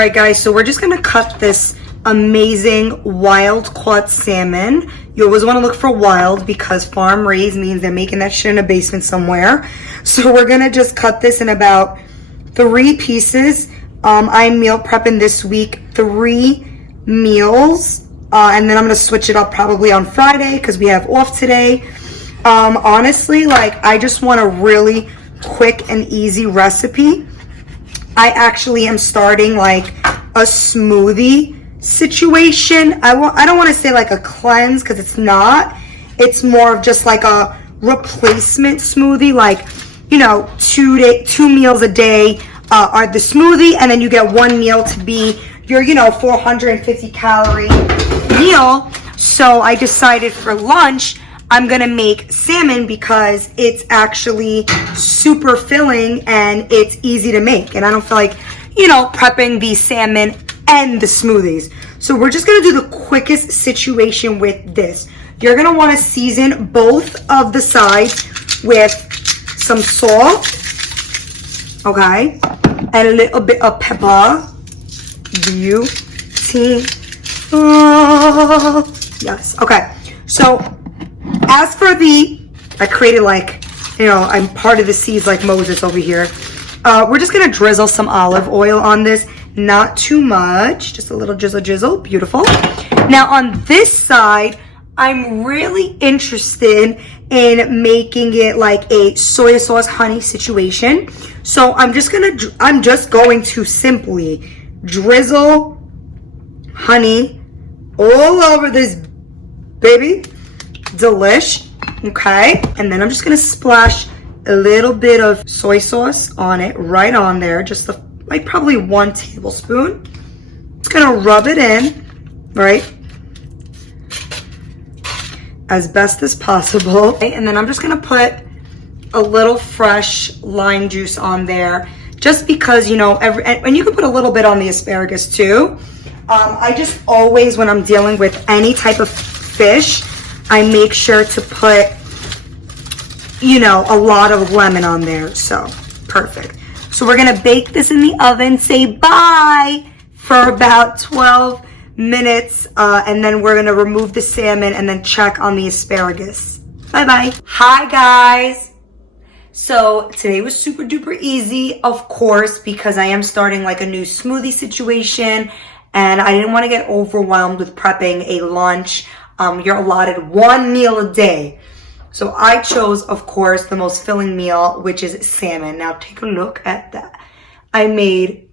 right, guys, so we're just gonna cut this amazing wild caught salmon. You always want to look for wild because farm raised means they're making that shit in a basement somewhere. So we're gonna just cut this in about 3 pieces. I'm meal prepping this week 3 meals, and then I'm gonna switch it up probably on Friday because we have off today. Honestly, like, I just want a really quick and easy recipe. I actually am starting like a smoothie situation. I don't want to say like a cleanse because it's not. It's more of just like a replacement smoothie. Like, you know, 2 meals a day are the smoothie, and then you get 1 meal to be your, you know, 450 calorie meal. So I decided for lunch I'm gonna make salmon because it's actually super filling and it's easy to make. And I don't feel like, you know, prepping the salmon and the smoothies. So we're just gonna do the quickest situation with this. You're gonna wanna season both of the sides with some salt, okay? And a little bit of pepper. Beauty. Oh, yes, okay. So, as for I created like, you know, I'm part of the seas like Moses over here. We're just gonna drizzle some olive oil on this. Not too much, just a little drizzle, beautiful. Now on this side, I'm really interested in making it like a soy sauce honey situation. So I'm just going to simply drizzle honey all over this baby. Delish, okay? And then I'm just gonna splash a little bit of soy sauce on it, right on there, just like probably 1 tablespoon. Just gonna rub it in, right? As best as possible. Okay, and then I'm just gonna put a little fresh lime juice on there, just because, you know, and you can put a little bit on the asparagus too. I just always, when I'm dealing with any type of fish, I make sure to put, you know, a lot of lemon on there. So, perfect. So we're gonna bake this in the oven, say bye for about 12 minutes, and then we're gonna remove the salmon and then check on the asparagus. Bye-bye. Hi, guys. So today was super duper easy, of course, because I am starting like a new smoothie situation, and I didn't want to get overwhelmed with prepping a lunch. You're allotted 1 meal a day. So I chose, of course, the most filling meal, which is salmon. Now take a look at that. I made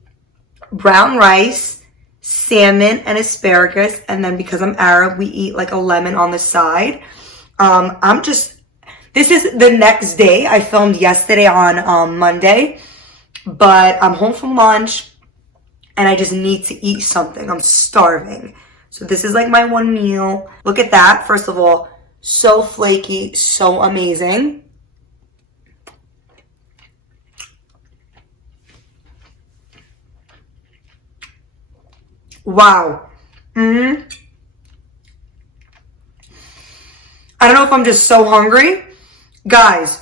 brown rice, salmon, and asparagus. And then because I'm Arab, we eat like a lemon on the side. This is the next day. I filmed yesterday on Monday. But I'm home from lunch and I just need to eat something. I'm starving. So this is like my 1 meal. Look at that. First of all, so flaky, so amazing. Wow. I don't know if I'm just so hungry. Guys,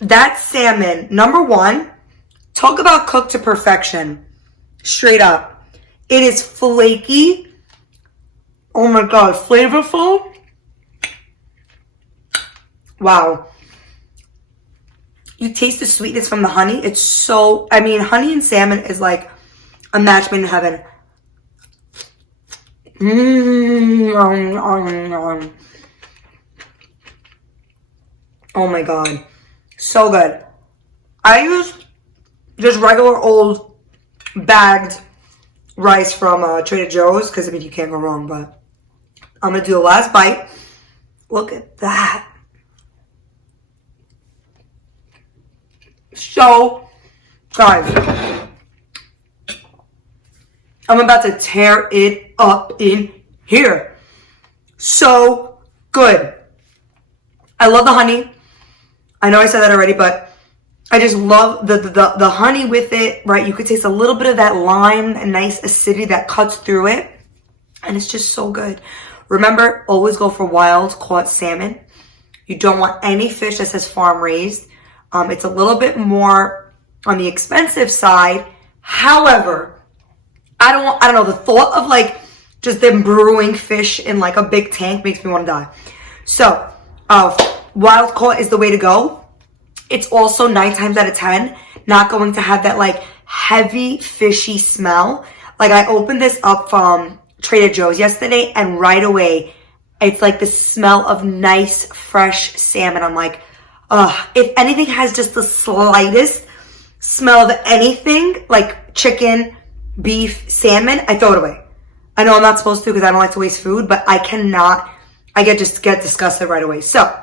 that salmon, number 1, talk about cooked to perfection. Straight up. It is flaky. Oh my God, flavorful. Wow. You taste the sweetness from the honey. It's so, I mean, honey and salmon is like a match made in heaven. Oh my God. So good. I use just regular old bagged rice from Trader Joe's because, I mean, you can't go wrong, but I'm going to do the last bite. Look at that. So, guys, I'm about to tear it up in here. So good. I love the honey. I know I said that already, but I just love the honey with it, right? You could taste a little bit of that lime, a nice acidity that cuts through it. And it's just so good. Remember, always go for wild caught salmon. You don't want any fish that says farm raised. It's a little bit more on the expensive side. However, I don't know, the thought of like just them brewing fish in like a big tank makes me want to die. So, wild caught is the way to go. It's also 9 times out of 10 not going to have that like heavy fishy smell. Like I opened this up from Trader Joe's yesterday and right away it's like the smell of nice fresh salmon. I'm like, if anything has just the slightest smell of anything like chicken, beef, salmon, I throw it away. I know I'm not supposed to because I don't like to waste food, but I cannot. I get disgusted right away. So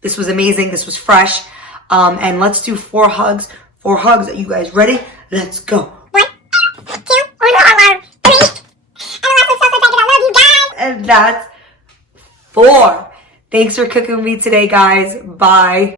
this was amazing. This was fresh. And let's do 4 hugs. 4 hugs. Are you guys ready? Let's go. 1, 2, 3. And that's 4. Thanks for cooking with me today, guys. Bye.